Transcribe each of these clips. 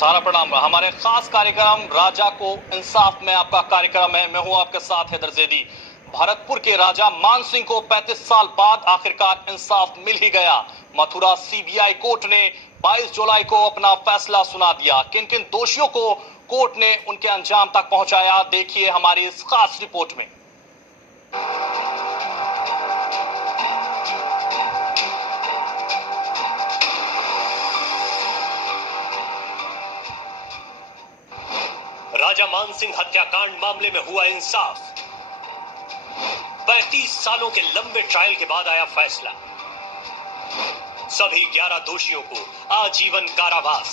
सारा प्रणाम। हमारे खास कार्यक्रम राजा को इंसाफ में आपका कार्यक्रम है। मैं हूं आपके साथ हैदर जैदी। भरतपुर के राजा मान सिंह को 35 साल बाद आखिरकार इंसाफ मिल ही गया। मथुरा सीबीआई कोर्ट ने 22 जुलाई को अपना फैसला सुना दिया। किन किन दोषियों को कोर्ट ने उनके अंजाम तक पहुंचाया, देखिए हमारी इस खास रिपोर्ट में। राजा मान सिंह हत्याकांड मामले में हुआ इंसाफ। 35 सालों के लंबे ट्रायल के बाद आया फैसला। सभी 11 दोषियों को आजीवन कारावास।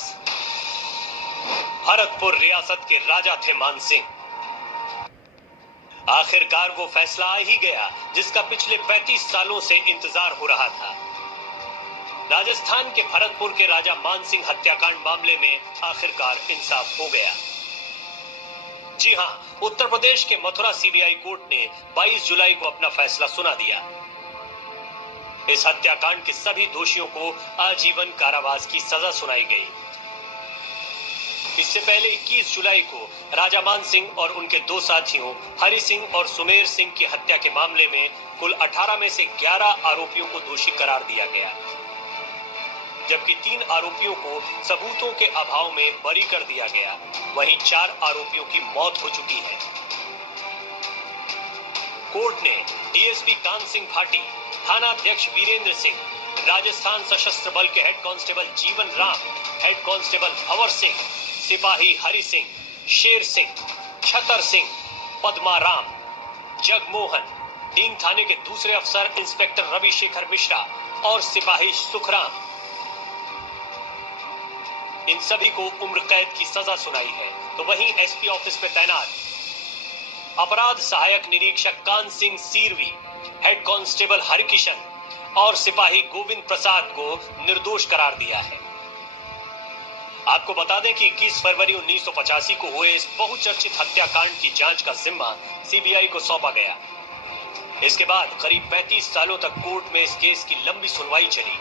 भरतपुर रियासत के राजा थे मान सिंह। आखिरकार वो फैसला आ ही गया जिसका पिछले 35 सालों से इंतजार हो रहा था। राजस्थान के भरतपुर के राजा मान सिंह हत्याकांड मामले में आखिरकार इंसाफ हो गया। जी हां, उत्तर प्रदेश के मथुरा सीबीआई कोर्ट ने 22 जुलाई को अपना फैसला सुना दिया। इस हत्याकांड के सभी दोषियों को आजीवन कारावास की सजा सुनाई गई। इससे पहले 21 जुलाई को राजा मान सिंह और उनके दो साथियों हरि सिंह और सुमेर सिंह की हत्या के मामले में कुल 18 में से 11 आरोपियों को दोषी करार दिया गया, जबकि 3 आरोपियों को सबूतों के अभाव में बरी कर दिया गया। वहीं 4 आरोपियों की मौत हो चुकी है। कोर्ट ने डीएसपी कान सिंह भाटी, थाना अध्यक्ष वीरेंद्र सिंह, राजस्थान सशस्त्र बल के हेड कांस्टेबल जीवन राम, हेड कांस्टेबल भंवर सिंह, सिपाही हरि सिंह, शेर सिंह, छतर सिंह, पद्मा राम, जगमोहन, डींग थाने के दूसरे अफसर इंस्पेक्टर रविशेखर मिश्रा और सिपाही सुखराम, इन सभी को उम्र कैद की सजा सुनाई है। तो वहीं एसपी ऑफिस में तैनात अपराध सहायक निरीक्षक कान सिंह सीरवी, हेड कांस्टेबल हरकिशन और सिपाही गोविंद प्रसाद को निर्दोष करार दिया है। आपको बता दें कि 21 फरवरी 1985 को हुए इस बहुचर्चित हत्याकांड की जांच का जिम्मा सीबीआई को सौंपा गया। इसके बाद करीब 35 सालों तक कोर्ट में इस केस की लंबी सुनवाई चली।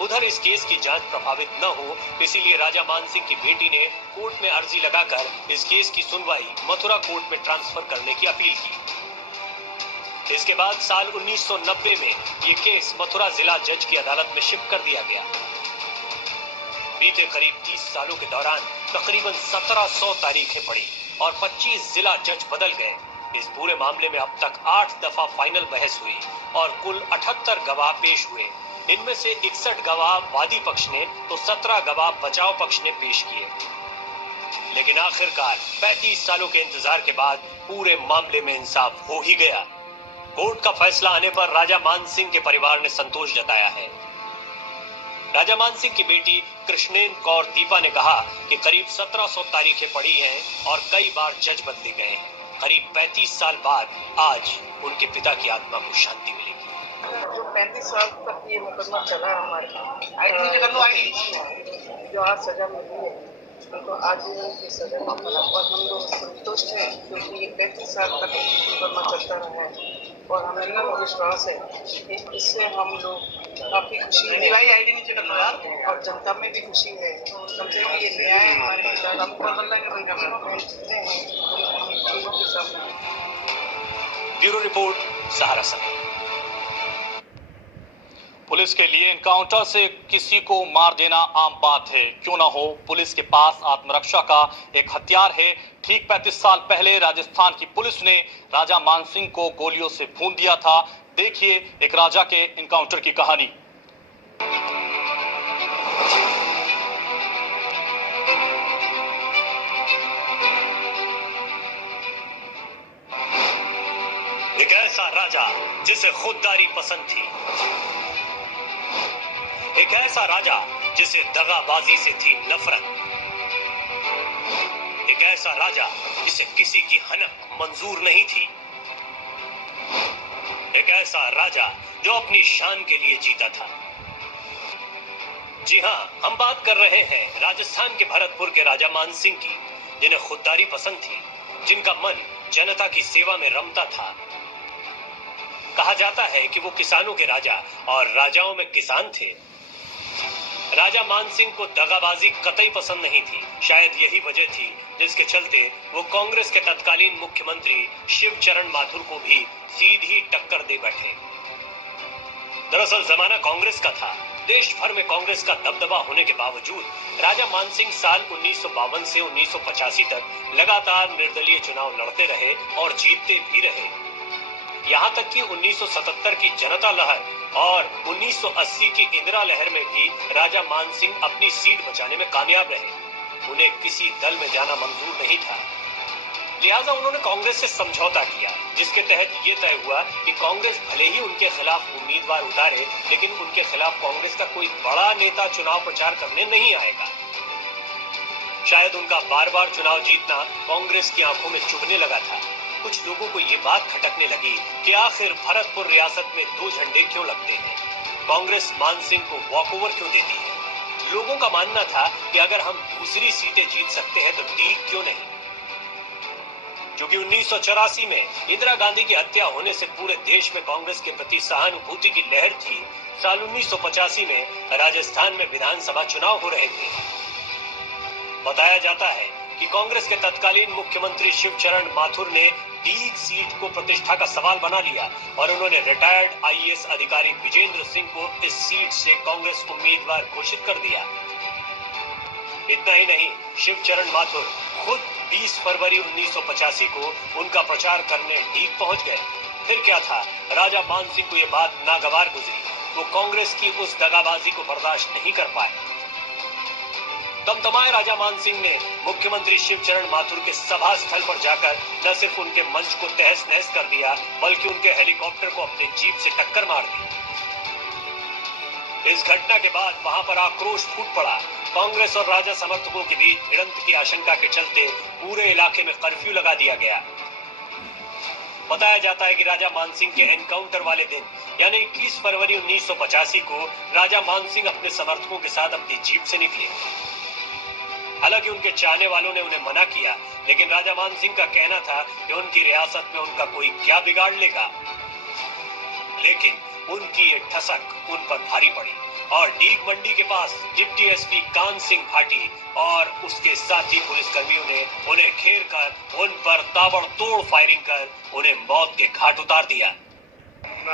उधर इस केस की जांच प्रभावित न हो, इसीलिए राजा मान सिंह की बेटी ने कोर्ट में अर्जी लगाकर इस केस की सुनवाई मथुरा कोर्ट में ट्रांसफर करने की अपील की। इसके बाद साल 1990 में ये केस मथुरा जिला जज की अदालत में शिफ्ट कर दिया गया। बीते करीब 30 सालों के दौरान तकरीबन 1700 तारीखें पड़ी और 25 जिला जज बदल गए। इस पूरे मामले में अब तक 8 दफा फाइनल बहस हुई और कुल 78 गवाह पेश हुए। इनमें से 61 गवाह वादी पक्ष ने तो 17 गवाह बचाव पक्ष ने पेश किए। लेकिन आखिरकार 35 सालों के इंतजार के बाद पूरे मामले में इंसाफ हो ही गया। कोर्ट का फैसला आने पर राजा मान सिंह के परिवार ने संतोष जताया है। राजा मान सिंह की बेटी कृष्णेन कौर दीपा ने कहा कि करीब 1700 तारीखें पड़ी हैं और कई बार जज बदले गए हैं। करीब 35 साल बाद आज उनके पिता की आत्मा को शांति मिलेगी। जो 35 साल तक ये मुकदमा चला है हमारे, जो आज सजा मिली है तो आज की सजा और हम लोग संतुष्ट हैं, क्योंकि ये 35 साल तक मुकदमा चलता रहा है और हमें पूरा विश्वास है कि इससे हम लोग काफी खुशी है और जनता में भी खुशी है। कम से कम ये न्याय हमारे सामने। ब्यूरो रिपोर्ट, सहारा समय। पुलिस के लिए एनकाउंटर से किसी को मार देना आम बात है। क्यों ना हो, पुलिस के पास आत्मरक्षा का एक हथियार है। ठीक 35 साल पहले राजस्थान की पुलिस ने राजा मान सिंह को गोलियों से भून दिया था। देखिए एक राजा के एनकाउंटर की कहानी। एक ऐसा राजा जिसे खुददारी पसंद थी, एक ऐसा राजा जिसे दगाबाजी से थी नफरत, एक ऐसा राजा जिसे किसी की हनक मंजूर नहीं थी, एक ऐसा राजा जो अपनी शान के लिए जीता था। जी हां, हम बात कर रहे हैं राजस्थान के भरतपुर के राजा मान सिंह की, जिन्हें खुददारी पसंद थी, जिनका मन जनता की सेवा में रमता था। कहा जाता है कि वो किसानों के राजा और राजाओं में किसान थे। राजा राजा मान सिंह को दगाबाजी कतई पसंद नहीं थी। शायद यही वजह थी जिसके चलते वो कांग्रेस के तत्कालीन मुख्यमंत्री शिवचरण माथुर को भी सीधी टक्कर दे बैठे। दरअसल जमाना कांग्रेस का था। देश भर में कांग्रेस का दबदबा होने के बावजूद राजा मान सिंह साल 1952 से 1985 तक लगातार निर्दलीय चुनाव लड़ते रहे और जीतते भी रहे। यहाँ तक कि 1977 की जनता लहर और 1980 की इंदिरा लहर में भी राजा मान सिंह अपनी सीट बचाने में कामयाब रहे। उन्हें किसी दल में जाना मंजूर नहीं था, लिहाजा उन्होंने कांग्रेस से समझौता किया, जिसके तहत ये तय हुआ कि कांग्रेस भले ही उनके खिलाफ उम्मीदवार उतारे, लेकिन उनके खिलाफ कांग्रेस का कोई बड़ा नेता चुनाव प्रचार करने नहीं आएगा। शायद उनका बार बार चुनाव जीतना कांग्रेस की आंखों में चुभने लगा था। कुछ लोगों को ये बात खटकने लगी कि आखिर भरतपुर रियासत में दो झंडे क्यों लगते हैं, कांग्रेस मान सिंह को वॉकओवर क्यों देती है। लोगों का मानना था कि अगर हम दूसरी सीटें जीत सकते हैं तो ठीक क्यों नहीं। क्योंकि 1984 में इंदिरा गांधी की हत्या होने से पूरे देश में कांग्रेस के प्रति सहानुभूति की लहर थी। साल 1985 में राजस्थान में विधानसभा चुनाव हो रहे थे। बताया जाता है कि कांग्रेस के तत्कालीन मुख्यमंत्री शिवचरण माथुर ने डीग सीट को प्रतिष्ठा का सवाल बना लिया और उन्होंने रिटायर्ड आईएएस अधिकारी विजेंद्र सिंह को इस सीट से कांग्रेस उम्मीदवार घोषित कर दिया। इतना ही नहीं, शिवचरण माथुर खुद 20 फरवरी 1985 को उनका प्रचार करने डीग पहुंच गए। फिर क्या था, राजा मान सिंह को यह बात नागवार गुजरी। वो कांग्रेस की उस दगाबाजी को बर्दाश्त नहीं कर पाए। दमदमाए राजा मान सिंह ने मुख्यमंत्री शिवचरण माथुर के सभा स्थल पर जाकर न सिर्फ उनके मंच को तहस नहस कर दिया, बल्कि उनके हेलीकॉप्टर को अपने जीप से टक्कर मार दी। इस घटना के बाद वहां पर आक्रोश फूट पड़ा। कांग्रेस और राजा समर्थकों के बीच भिड़ंत की आशंका के चलते पूरे इलाके में कर्फ्यू लगा दिया गया। बताया जाता है कि राजा मान सिंह के एनकाउंटर वाले दिन यानी 21 फरवरी 1985 को राजा मान सिंह अपने समर्थकों के साथ अपनी जीप से निकले। हालांकि उनके चाहने वालों ने उन्हें मना किया, लेकिन राजा मान सिंह का कहना था कि उनकी रियासत में उनका कोई क्या बिगाड़ लेगा। लेकिन उनकी ये ठसक उन पर भारी पड़ी और डीग मंडी के पास डिप्टी एसपी कान सिंह भाटी और उसके साथी पुलिसकर्मियों ने उन्हें घेर कर उन पर ताबड़तोड़ फायरिंग कर उन्हें मौत के घाट उतार दिया।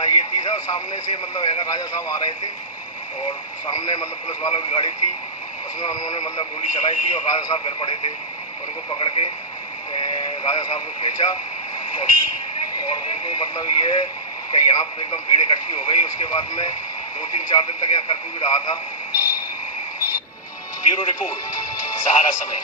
ये तीसरा सामने से राजा साहब आ रहे थे और सामने पुलिस वालों की गाड़ी थी, उसमें उन्होंने गोली चलाई थी और राजा साहब गिर पड़े थे। उनको पकड़ के राजा साहब को भेजा और उनको ये कि यहाँ पर एकदम भीड़ इकट्ठी हो गई। उसके बाद में 2-3-4 दिन तक यहाँ कर्फ्यू भी रहा था। ब्यूरो रिपोर्ट, सहारा समय।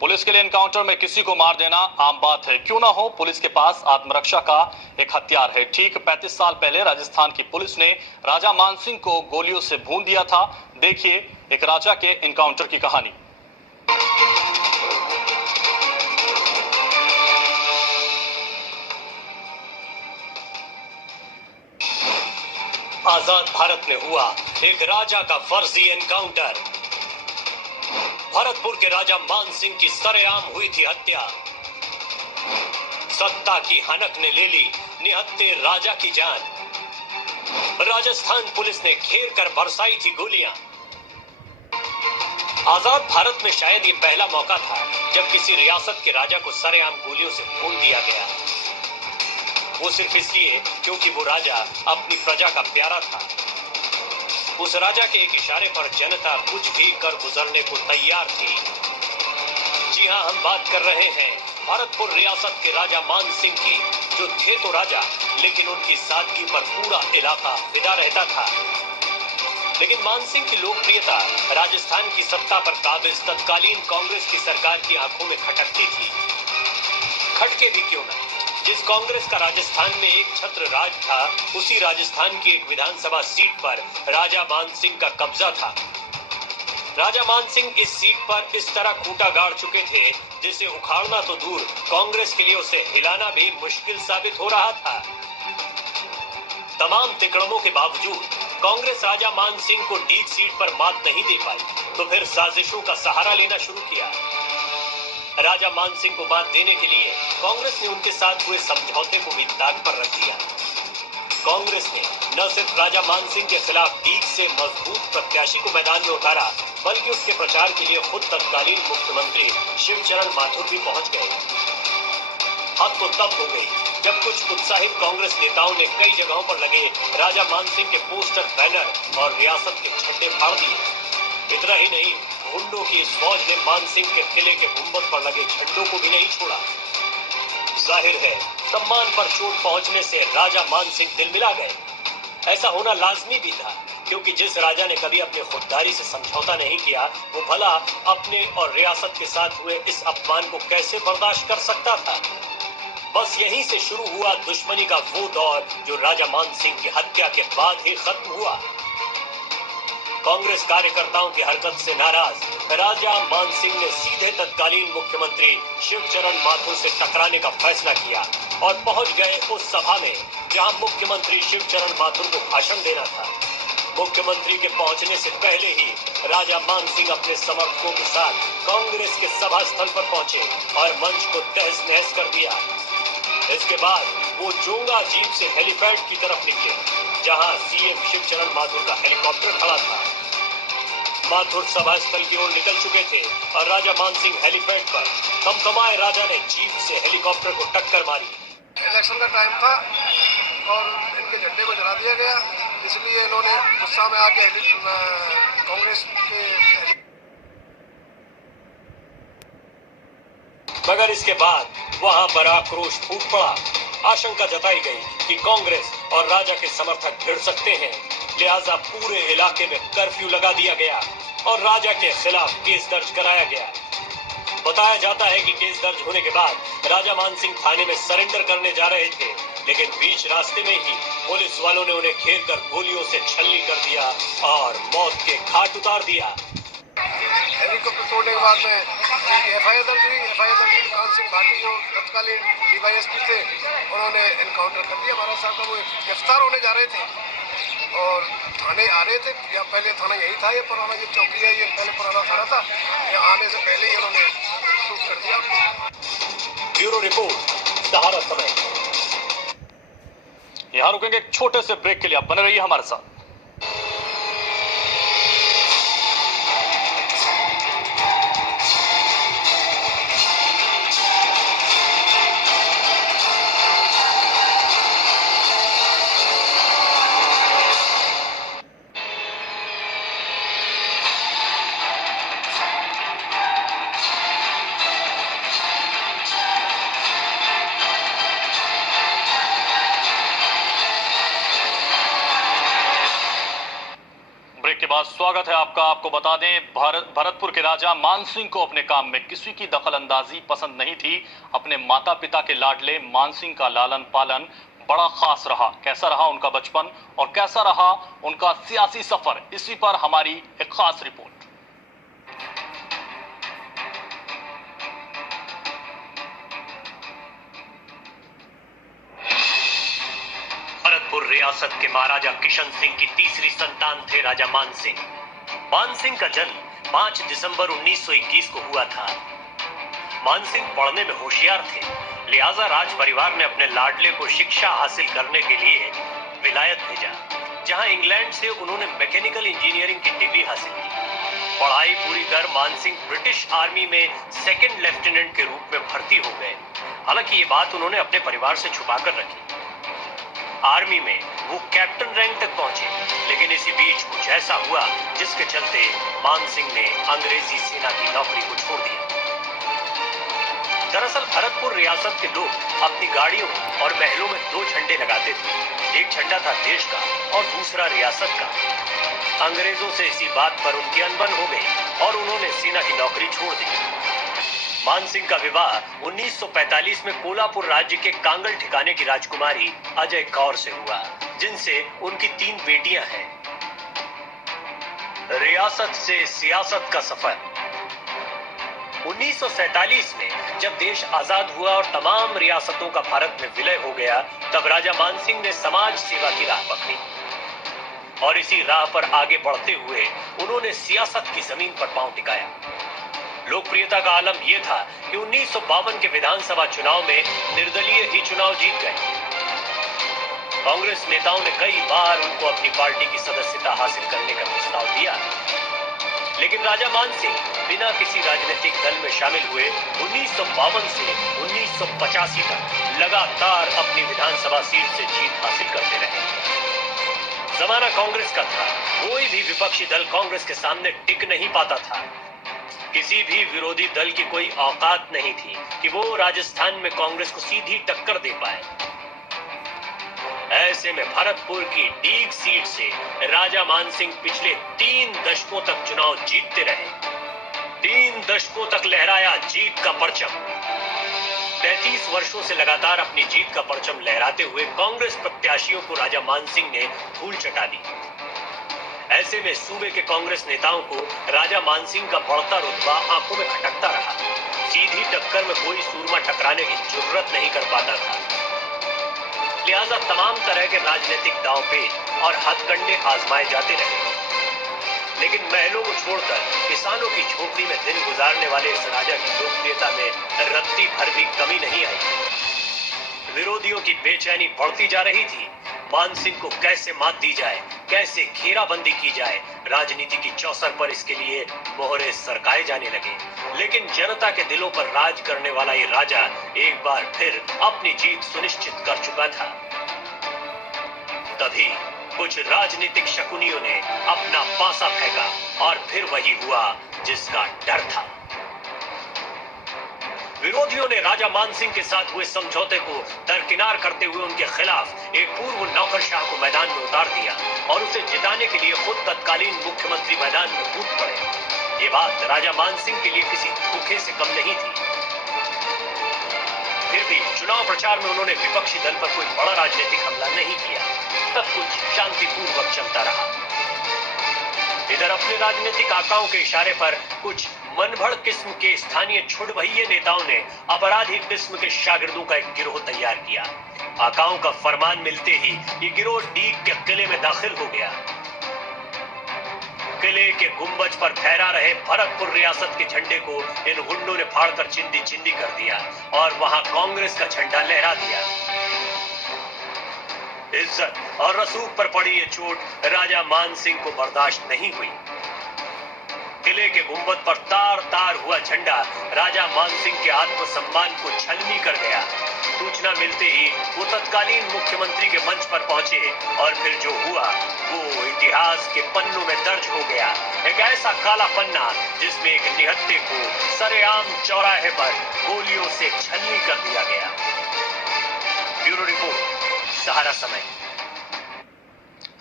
पुलिस के लिए एनकाउंटर में किसी को मार देना आम बात है, क्यों ना हो। पुलिस के पास आत्मरक्षा का एक हथियार है। ठीक 35 साल पहले राजस्थान की पुलिस ने राजा मान सिंह को गोलियों से भून दिया था। देखिए एक राजा के एनकाउंटर की कहानी। आजाद भारत में हुआ एक राजा का फर्जी एनकाउंटर। भरतपुर के राजा मान सिंह की सरेआम हुई थी हत्या। सत्ता की हनक ने ले ली निहत्थे राजा की जान। राजस्थान पुलिस ने घेर कर बरसाई थी गोलियां। आजाद भारत में शायद ये पहला मौका था जब किसी रियासत के राजा को सरेआम गोलियों से भून दिया गया। वो सिर्फ इसलिए क्योंकि वो राजा अपनी प्रजा का प्यारा था। उस राजा के एक इशारे पर जनता कुछ भी कर गुजरने को तैयार थी। जी हां, हम बात कर रहे हैं भरतपुर रियासत के राजा मान सिंह की, जो थे तो राजा, लेकिन उनकी सादगी पर पूरा इलाका फिदा रहता था। लेकिन मान सिंह की लोकप्रियता राजस्थान की सत्ता पर काबिज तत्कालीन कांग्रेस की सरकार की आंखों में खटकती थी। खटके भी क्यों ना, जिस कांग्रेस का राजस्थान में एक छत्र राज था, उसी राजस्थान की एक विधानसभा सीट पर राजा मान सिंह का कब्जा था। राजा मान सिंह इस सीट पर इस तरह खूंटा गाड़ चुके थे जिसे उखाड़ना तो दूर, कांग्रेस के लिए उसे हिलाना भी मुश्किल साबित हो रहा था। तमाम तिकड़मों के बावजूद कांग्रेस राजा मान सिंह को डीग सीट पर मात नहीं दे पाई, तो फिर साजिशों का सहारा लेना शुरू किया। राजा मान सिंह को मात देने के लिए कांग्रेस ने उनके साथ हुए समझौते को भी दाग पर रख दिया। कांग्रेस ने न सिर्फ राजा मान सिंह के खिलाफ ठीक से मजबूत प्रत्याशी को मैदान में उतारा, बल्कि उसके प्रचार के लिए खुद तत्कालीन मुख्यमंत्री शिवचरण माथुर भी पहुंच गए। हद तो तब हो गई जब कुछ उत्साहित कांग्रेस नेताओं ने कई जगहों पर लगे राजा मान सिंह के पोस्टर, बैनर और रियासत के झंडे फाड़ दिए। इतना ही नहीं, गुंडों की इस फौज ने मान सिंह के किले के गुंबद पर लगे झंडों को भी नहीं छोड़ा। जाहिर है, सम्मान पर चोट पहुंचने से राजा मान सिंह तिलमिला गए। ऐसा होना लाजमी भी था, क्योंकि जिस राजा ने कभी अपनी खुददारी से समझौता नहीं किया, वो भला अपने और रियासत के साथ हुए इस अपमान को कैसे बर्दाश्त कर सकता था। बस यहीं से शुरू हुआ दुश्मनी का वो दौर जो राजा मान सिंह की हत्या के बाद ही खत्म हुआ। कांग्रेस कार्यकर्ताओं की हरकत से नाराज राजा मान सिंह ने सीधे तत्कालीन मुख्यमंत्री शिवचरण माथुर से टकराने का फैसला किया और पहुंच गए उस सभा में जहां मुख्यमंत्री शिवचरण माथुर को भाषण देना था। मुख्यमंत्री के पहुंचने से पहले ही राजा मान सिंह अपने समर्थकों के साथ कांग्रेस के सभा स्थल पर पहुंचे और मंच को तहस नहस कर दिया। इसके बाद वो जोंगा जीप से हेलीपैड की तरफ निकले, जहां सीएम शिवचरण माथुर का हेलीकॉप्टर खड़ा था। माथुर सभा स्थल की ओर निकल चुके थे और राजा मान सिंह हेलीपैड पर थमथमाए राजा ने जीप से हेलीकॉप्टर को टक्कर मारी। इलेक्शन का टाइम था और इनके झंडे को जला दिया गया, इसलिए इन्होंने गुस्सा में आके कांग्रेस के मगर इसके बाद वहां पर आक्रोश फूट पड़ा। आशंका जताई गई कि कांग्रेस और राजा के समर्थक भिड़ सकते हैं, लिहाजा पूरे इलाके में कर्फ्यू लगा दिया गया और राजा के खिलाफ केस दर्ज कराया गया। बताया जाता है कि केस दर्ज होने के बाद राजा मान सिंह थाने में सरेंडर करने जा रहे थे, लेकिन बीच रास्ते में ही पुलिस वालों ने उन्हें घेरकर गोलियों से छल्ली कर दिया और मौत के घाट उतार दिया। हेलीकॉप्टर तोड़ने के बाद में एफआईआर दर्ज हुई। कान सिंह भाटी जो तत्कालीन डीवाईएसपी थे, उन्होंने एनकाउंटर कर दिया महाराज साहब का। वो गिरफ्तार होने जा रहे थे और थाने आ रहे थे। यहाँ पहले थाना यही था, ये पुराना जो चौकी है, ये पहले पुराना थाना था। यहाँ आने से पहले ही उन्होंने शूट कर दिया। ब्यूरो रिपोर्ट, सहारा समय। यहाँ रुकेंगे एक छोटे से ब्रेक के लिए, आप बने रहिए हमारे साथ। के बाद स्वागत है आपका। आपको बता दें, भरतपुर के राजा मान सिंह को अपने काम में किसी की दखलंदाजी पसंद नहीं थी। अपने माता पिता के लाडले मान सिंह का लालन पालन बड़ा खास रहा। कैसा रहा उनका बचपन और कैसा रहा उनका सियासी सफर, इसी पर हमारी एक खास रिपोर्ट। भरतपुर रियासत के महाराजा किशन सिंह की तीसरी संतान थे राजा मान सिंह। मान सिंह का जन्म 5 दिसंबर 1921 को हुआ था। मान सिंह पढ़ने में होशियार थे, लिहाजा राज परिवार ने अपने लाडले को शिक्षा हासिल करने के लिए विलायत भेजा, जहां इंग्लैंड से उन्होंने मैकेनिकल इंजीनियरिंग की डिग्री हासिल की। पढ़ाई पूरी कर मान सिंह ब्रिटिश आर्मी में सेकंड लेफ्टिनेंट के रूप में भर्ती हो गए। हालांकि ये बात उन्होंने अपने परिवार से छुपाकर रखी। आर्मी में वो कैप्टन रैंक तक पहुंचे, लेकिन इसी बीच कुछ ऐसा हुआ जिसके चलते मान सिंह ने अंग्रेजी सेना की नौकरी को छोड़ दिया। दरअसल भरतपुर रियासत के लोग अपनी गाड़ियों और महलों में 2 झंडे लगाते थे। एक झंडा था देश का और दूसरा रियासत का। अंग्रेजों से इसी बात पर उनकी अनबन हो गई और उन्होंने सेना की नौकरी छोड़ दी। मान सिंह का विवाह 1945 में कोल्हापुर राज्य के कांगल ठिकाने की राजकुमारी अजय कौर से हुआ, जिनसे उनकी 3 बेटियां हैं। रियासत से सियासत का सफर। 1947 में जब देश आजाद हुआ और तमाम रियासतों का भारत में विलय हो गया, तब राजा मान सिंह ने समाज सेवा की राह पकड़ी और इसी राह पर आगे बढ़ते हुए उन्होंने सियासत की जमीन पर पांव टिकाया। लोकप्रियता का आलम यह था कि 1952 के विधानसभा चुनाव में निर्दलीय ही चुनाव जीत गए। कांग्रेस नेताओं ने कई बार उनको अपनी पार्टी की सदस्यता हासिल करने का प्रस्ताव दिया, लेकिन राजा मानसिंह बिना किसी राजनीतिक दल में शामिल हुए 1952 से 1985 तक लगातार अपनी विधानसभा सीट से जीत हासिल करते रहे। जमाना कांग्रेस का था, कोई भी विपक्षी दल कांग्रेस के सामने टिक नहीं पाता था। किसी भी विरोधी दल की कोई औकात नहीं थी कि वो राजस्थान में कांग्रेस को सीधी टक्कर दे पाए। ऐसे में भरतपुर की डीग सीट से राजा मानसिंह पिछले 3 दशकों तक चुनाव जीतते रहे। 3 दशकों तक लहराया जीत का परचम। 33 वर्षों से लगातार अपनी जीत का परचम लहराते हुए कांग्रेस प्रत्याशियों को राजा मानसिंह ने धूल चटा दी। ऐसे में सूबे के कांग्रेस नेताओं को राजा मानसिंह का बढ़ता रुतबा आंखों में खटकता रहा। सीधी टक्कर में कोई सूरमा टकराने की जुर्रत नहीं कर पाता था। लिहाजा तमाम तरह के राजनीतिक दांवपेच और हथकंडे आजमाए जाते रहे, लेकिन महलों को छोड़कर किसानों की झोपड़ी में दिन गुजारने वाले इस राजा की लोकप्रियता में रत्ती भर भी कमी नहीं आई। विरोधियों की बेचैनी बढ़ती जा रही थी। मानसिंह को कैसे मात दी जाए, कैसे घेराबंदी की जाए, राजनीति की चौसर पर इसके लिए मोहरे सरकाए जाने लगे। लेकिन जनता के दिलों पर राज करने वाला ये राजा एक बार फिर अपनी जीत सुनिश्चित कर चुका था। तभी कुछ राजनीतिक शकुनियों ने अपना पासा फेंका और फिर वही हुआ जिसका डर था। विरोधियों ने राजा मानसिंह के साथ हुए समझौते को दरकिनार करते हुए उनके खिलाफ एक पूर्व नौकरशाह को मैदान में उतार दिया और उसे जिताने के लिए खुद तत्कालीन मुख्यमंत्री मैदान में कूद पड़े। ये बात राजा मानसिंह के लिए किसी धोखे से कम नहीं थी। फिर भी चुनाव प्रचार में उन्होंने विपक्षी दल पर कोई बड़ा राजनीतिक हमला नहीं किया। सब कुछ शांतिपूर्वक चलता रहा। इधर अपने राजनीतिक आकाओं के इशारे पर कुछ मनभड़ किस्म के स्थानीय छुड़भइये नेताओं ने अपराधी किस्म के शागिर्दों का एक गिरोह तैयार किया। आकाओं का फरमान मिलते ही ये गिरोह डीग के किले में दाखिल हो गया। किले के गुंबज पर फहरा रहे भरतपुर रियासत के झंडे को इन गुंडों ने फाड़कर चिंदी चिंदी कर दिया और वहां कांग्रेस का झंडा लहरा दिया। इज्जत और रसूख पर पड़ी ये चोट राजा मानसिंह को बर्दाश्त नहीं हुई। किले के गुंबद पर तार तार हुआ झंडा राजा मानसिंह के आत्मसम्मान को छलनी कर गया। सूचना मिलते ही वो तत्कालीन मुख्यमंत्री के मंच पर पहुंचे और फिर जो हुआ वो इतिहास के पन्नों में दर्ज हो गया। एक ऐसा काला पन्ना जिसमें एक निहत्थे को सरेआम चौराहे पर गोलियों से छलनी कर दिया गया। ब्यूरो रिपोर्ट, सहारा समय।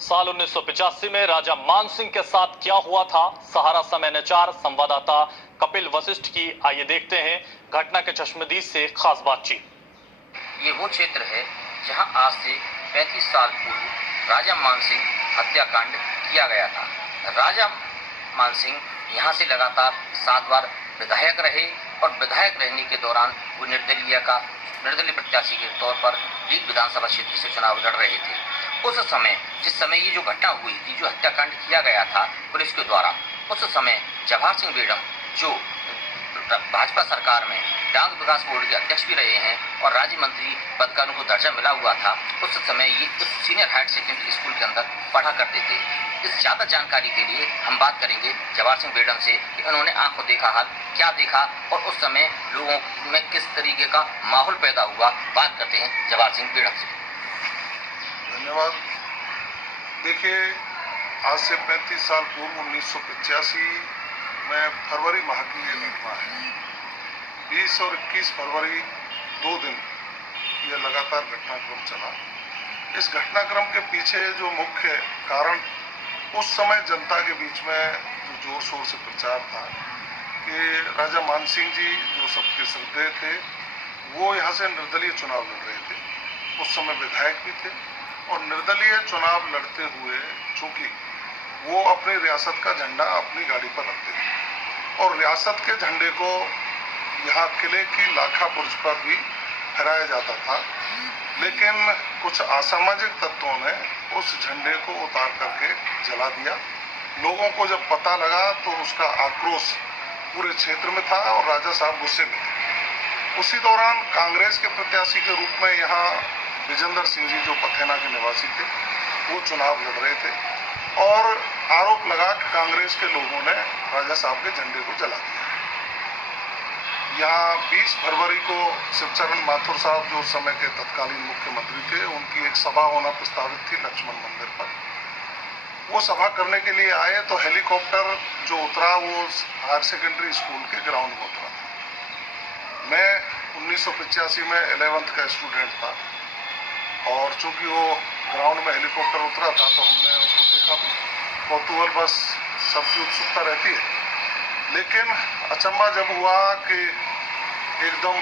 साल 1985 में राजा मानसिंह के साथ क्या हुआ था, सहारा समय ने 4 संवाददाता कपिल वशिष्ठ की आइए देखते हैं घटना के चश्मदीद से खास बातचीत। ये वो क्षेत्र है जहां आज से 35 साल पूर्व राजा मानसिंह हत्याकांड किया गया था। राजा मानसिंह यहां से लगातार 7 बार विधायक रहे और विधायक रहने के दौरान वो निर्दलीय प्रत्याशी के तौर पर डीग विधानसभा क्षेत्र से चुनाव लड़ रहे थे। उस समय जिस समय ये जो घटना हुई थी, जो हत्याकांड किया गया था पुलिस के द्वारा, उस समय जवाहर सिंह बेडम जो भाजपा सरकार में डांग विकास बोर्ड के अध्यक्ष भी रहे हैं और राज्य मंत्री पद का उनको दर्जा मिला हुआ था, उस समय ये उस सीनियर हायर सेकेंडरी स्कूल के अंदर पढ़ा करते थे। इस ज्यादा जानकारी के लिए हम बात करेंगे जवाहर सिंह बेडम से कि उन्होंने आंखों देखा हाल क्या देखा और उस समय लोगों में किस तरीके का माहौल पैदा हुआ। बात करते हैं जवाहर सिंह बेडम से। धन्यवाद। देखिए, आज से 35 साल पूर्व 1985 में फरवरी माह की ये घटना है। 20 और 21 फरवरी 2 दिन ये लगातार घटनाक्रम चला। इस घटनाक्रम के पीछे जो मुख्य कारण उस समय जनता के बीच में जो जोर शोर से प्रचार था कि राजा मानसिंह जी जो सबके श्रद्धेय थे, वो यहाँ से निर्दलीय चुनाव लड़ रहे थे। उस समय विधायक भी थे और निर्दलीय चुनाव लड़ते हुए चूंकि वो अपनी रियासत का झंडा अपनी गाड़ी पर रखते थे और रियासत के झंडे को यहाँ किले की लाखा बुर्ज पर भी फहराया जाता था, लेकिन कुछ असामाजिक तत्वों ने उस झंडे को उतार करके जला दिया। लोगों को जब पता लगा तो उसका आक्रोश पूरे क्षेत्र में था और राजा साहब गुस्से में थे। उसी दौरान कांग्रेस के प्रत्याशी के रूप में यहाँ विजेंद्र सिंह जी जो पथेना के निवासी थे, वो चुनाव लड़ रहे थे और आरोप लगा कि कांग्रेस के लोगों ने राजा साहब के झंडे को जला दिया। यहाँ 20 फरवरी को शिवचरण माथुर साहब जो उस समय के तत्कालीन मुख्यमंत्री थे, उनकी एक सभा होना प्रस्तावित थी लक्ष्मण मंदिर पर। वो सभा करने के लिए आए तो हेलीकॉप्टर जो उतरा वो हायर सेकेंडरी स्कूल के ग्राउंड में उतरा था। मैं 1985 में 11th का स्टूडेंट था और चूंकि वो ग्राउंड में हेलीकॉप्टर उतरा था तो हमने उसको देखा भी। कौतूहल बस सबकी उत्सुकता रहती है, लेकिन अचंभा जब हुआ कि एकदम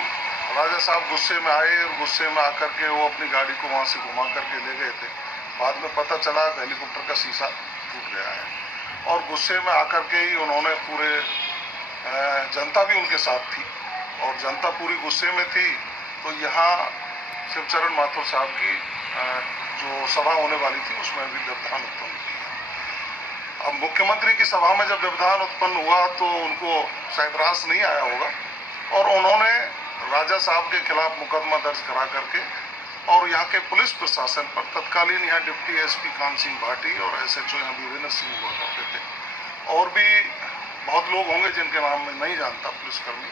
राजा साहब गुस्से में आए और गुस्से में आकर के वो अपनी गाड़ी को वहां से घुमा करके ले गए थे। बाद में पता चला हेलीकॉप्टर का शीशा टूट गया है और गुस्से में आकर के ही उन्होंने पूरे जनता भी उनके साथ थी और जनता पूरी गुस्से में थी। तो यहाँ शिवचरण माथुर साहब की जो सभा होने वाली थी उसमें भी व्यवधान उत्पन्न किया। अब मुख्यमंत्री की सभा में जब व्यवधान उत्पन्न हुआ तो उनको शायद रास नहीं आया होगा और उन्होंने राजा साहब के खिलाफ मुकदमा दर्ज करा करके और यहाँ के पुलिस प्रशासन पर, तत्कालीन यहाँ डिप्टी एसपी कान सिंह भाटी और SHO यहाँ वीरेंद्र सिंह हुआ करते थे और भी बहुत लोग होंगे जिनके नाम में नहीं जानता, पुलिसकर्मी,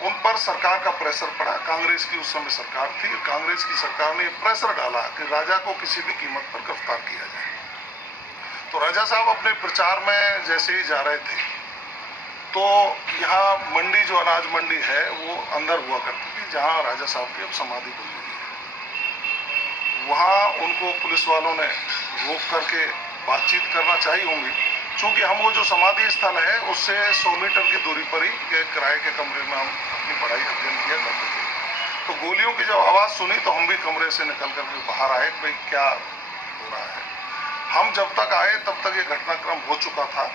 उन पर सरकार का प्रेशर पड़ा। कांग्रेस की उस समय सरकार थी। कांग्रेस की सरकार ने प्रेशर डाला कि राजा को किसी भी कीमत पर गिरफ्तार किया जाए। तो राजा साहब अपने प्रचार में जैसे ही जा रहे थे तो यहाँ मंडी जो अनाज मंडी है वो अंदर हुआ करती थी जहाँ राजा साहब की अब समाधि बन गई है। वहाँ उनको पुलिस वालों ने रोक करके बातचीत करना चाहिए होंगी, क्योंकि हम वो जो समाधि स्थल है उससे 100 मीटर की दूरी पर ही किराए के कमरे में हम अपनी पढ़ाई अध्ययन किया करते थे। तो गोलियों की जब आवाज़ सुनी तो हम भी कमरे से निकल करके बाहर आए, भाई क्या हो रहा है। हम जब तक आए तब तक ये घटनाक्रम हो चुका था,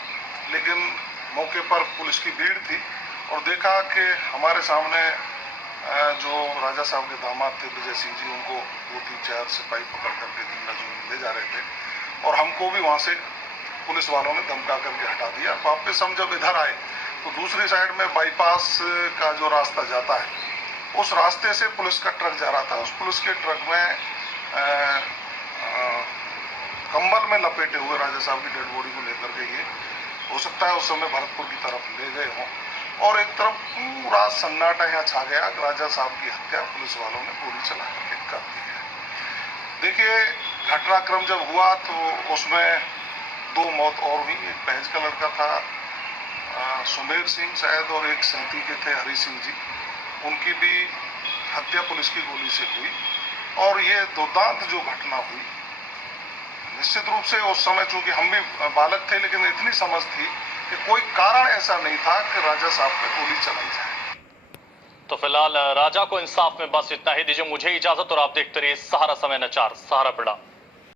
लेकिन मौके पर पुलिस की भीड़ थी और देखा कि हमारे सामने जो राजा साहब के दामाद थे विजय सिंह जी, उनको 2-3-4 सिपाही पकड़ करके ले जा रहे थे और हमको भी वहाँ से पुलिस वालों ने धमका करके हटा दिया। वापस हम जब इधर आए तो दूसरी साइड में बाईपास का जो रास्ता जाता है उस रास्ते से पुलिस का ट्रक जा रहा था। उस पुलिस के ट्रक में कंबल में लपेटे हुए राजा साहब की डेड बॉडी को लेकर के ये हो सकता है उस समय भरतपुर की तरफ ले गए हों और एक तरफ पूरा सन्नाटा यहाँ छा गया। राजा साहब की हत्या पुलिस वालों ने गोली चला करके कर दी है। देखिए, घटनाक्रम जब हुआ तो उसमें 2 मौत और हुई। एक पहज का लड़का था सुमेर सिंह शायद और एक 37 के थे हरी सिंह जी, उनकी भी हत्या पुलिस की गोली से हुई। और ये दुर्दांत जो घटना हुई, निश्चित रूप से उस समय चूंकि हम भी बालक थे, लेकिन इतनी समझ थी कि कोई कारण ऐसा नहीं था कि राजा साहब पे गोली चलाई जाए। तो फिलहाल राजा को इंसाफ में बस इतना ही दीजिए मुझे इजाजत और आप देखते रहिए सहारा समय नचार, सहारा पड़ा।